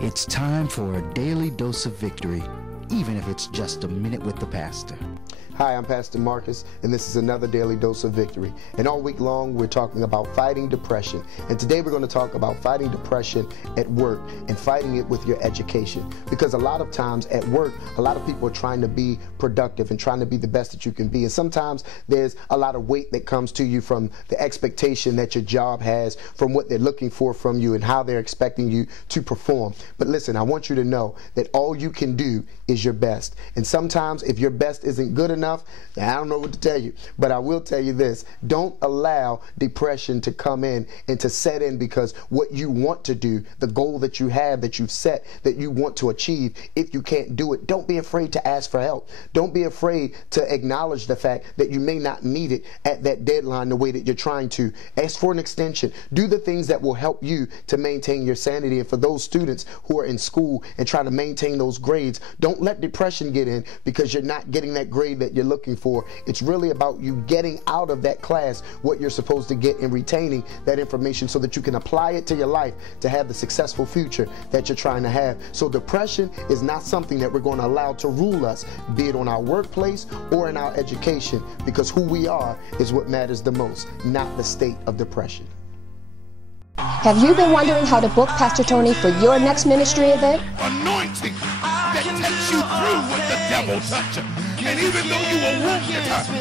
It's time for a daily dose of victory, even if it's just a minute with the pastor. Hi, I'm Pastor Marcus, and this is another Daily Dose of Victory. And all week long, we're talking about fighting depression. And today we're going to talk about fighting depression at work and fighting it with your education. Because a lot of times at work, a lot of people are trying to be productive and trying to be the best that you can be. And sometimes there's a lot of weight that comes to you from the expectation that your job has, from what they're looking for from you and how they're expecting you to perform. But listen, I want you to know that all you can do is your best. And sometimes if your best isn't good enough, I don't know what to tell you, but I will tell you this: don't allow depression to come in and to set in, because what you want to do, the goal that you have, that you've set, that you want to achieve, if you can't do it, don't be afraid to ask for help. Don't be afraid to acknowledge the fact that you may not meet it at that deadline the way that you're trying to. Ask for an extension. Do the things that will help you to maintain your sanity. And for those students who are in school and trying to maintain those grades, don't let depression get in because you're not getting that grade that you're looking for. It's really about you getting out of that class what you're supposed to get and retaining that information so that you can apply it to your life to have the successful future that you're trying to have. So depression is not something that we're going to allow to rule us, be it on our workplace or in our education, because who we are is what matters the most, not the state of depression. Have you been wondering how to book Pastor Tony for your next ministry event? Anointing that takes you through what the devil touches. And even though you were wounded,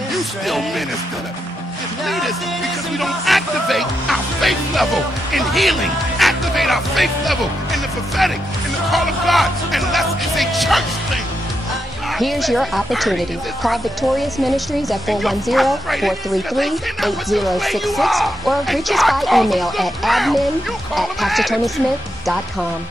you still minister. Lead us, because we don't activate our faith level in healing, activate our faith level in the prophetic, in the call of God, unless it's a church thing. Here's your opportunity. Call Victorious Ministries at 410-433-8066 or reach us by email at admin@pastortonysmith.com.